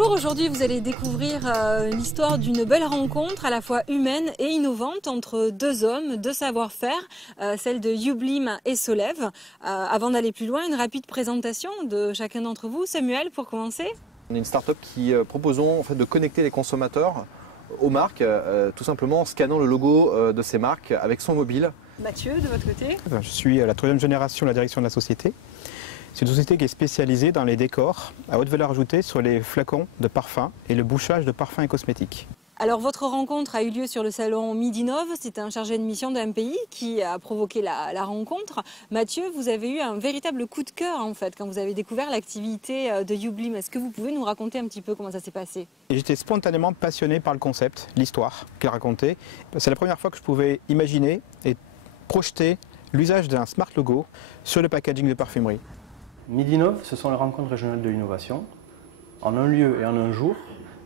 Bonjour, aujourd'hui vous allez découvrir l'histoire d'une belle rencontre à la fois humaine et innovante entre deux hommes, deux savoir-faire, celle de Ublim et Solev. Avant d'aller plus loin, une rapide présentation de chacun d'entre vous. Samuel, pour commencer. On est une start-up qui proposons en fait, de connecter les consommateurs aux marques, tout simplement en scannant le logo de ces marques avec son mobile. Mathieu, de votre côté. Je suis la troisième génération de la direction de la société. C'est une société qui est spécialisée dans les décors à haute valeur ajoutée sur les flacons de parfums et le bouchage de parfums et cosmétiques. Alors votre rencontre a eu lieu sur le salon Midinov, c'est un chargé de mission d'un pays qui a provoqué la rencontre. Mathieu, vous avez eu un véritable coup de cœur en fait quand vous avez découvert l'activité de Ublim. Est-ce que vous pouvez nous raconter un petit peu comment ça s'est passé? J'étais spontanément passionné par le concept, l'histoire qu'il racontait. C'est la première fois que je pouvais imaginer et projeter l'usage d'un smart logo sur le packaging de parfumerie. Midinov, ce sont les rencontres régionales de l'innovation. En un lieu et en un jour,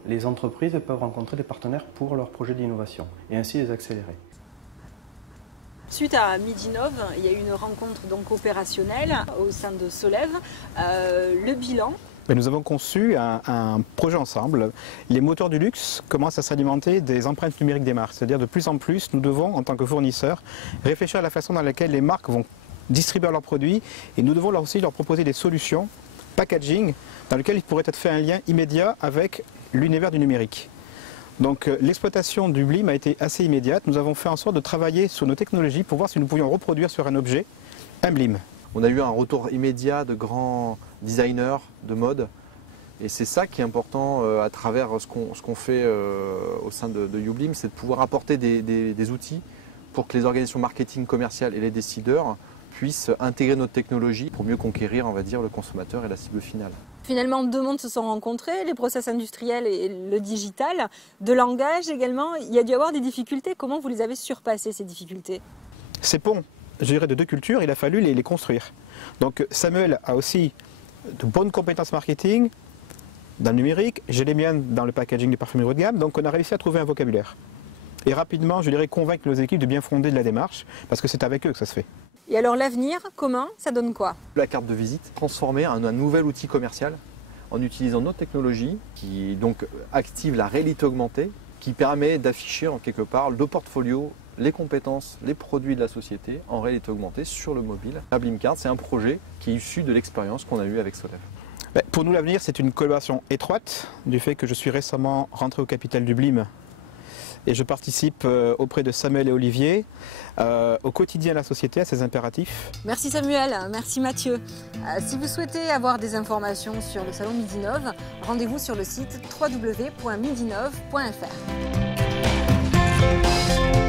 les entreprises peuvent rencontrer des partenaires pour leurs projets d'innovation et ainsi les accélérer. Suite à Midinov, il y a eu une rencontre donc opérationnelle au sein de Solev. Le bilan. Nous avons conçu un projet ensemble. Les moteurs du luxe commencent à s'alimenter des empreintes numériques des marques. C'est-à-dire de plus en plus, nous devons, en tant que fournisseurs, réfléchir à la façon dans laquelle les marques vont distribuer leurs produits et nous devons aussi leur proposer des solutions packaging dans lesquelles il pourrait être fait un lien immédiat avec l'univers du numérique. Donc l'exploitation du Ublim a été assez immédiate. Nous avons fait en sorte de travailler sur nos technologies pour voir si nous pouvions reproduire sur un objet un Blim. On a eu un retour immédiat de grands designers de mode et c'est ça qui est important à travers ce qu'on fait au sein de Ublim, c'est de pouvoir apporter des outils pour que les organisations marketing commerciales et les décideurs puissent intégrer notre technologie pour mieux conquérir, on va dire, le consommateur et la cible finale. Finalement, deux mondes se sont rencontrés, les process industriels et le digital. De langage également, il y a dû y avoir des difficultés. Comment vous les avez surpassées, ces difficultés? Ces ponts, je dirais, de deux cultures, il a fallu les construire. Donc Samuel a aussi de bonnes compétences marketing dans le numérique, j'ai les miennes dans le packaging des parfumeries haut de gamme, donc on a réussi à trouver un vocabulaire. Et rapidement, je dirais, convaincre nos équipes de bien fonder de la démarche, parce que c'est avec eux que ça se fait. Et alors l'avenir commun, ça donne quoi? La carte de visite, transformer en un nouvel outil commercial en utilisant notre technologie qui donc active la réalité augmentée, qui permet d'afficher en quelque part le portfolio, les compétences, les produits de la société en réalité augmentée sur le mobile. La Blim Card, c'est un projet qui est issu de l'expérience qu'on a eue avec Solev. Pour nous, l'avenir, c'est une collaboration étroite du fait que je suis récemment rentré au capital du Blim et je participe auprès de Samuel et Olivier au quotidien de la société, à ses impératifs. Merci Samuel, merci Mathieu. Si vous souhaitez avoir des informations sur le salon Midinov, rendez-vous sur le site www.midinov.fr.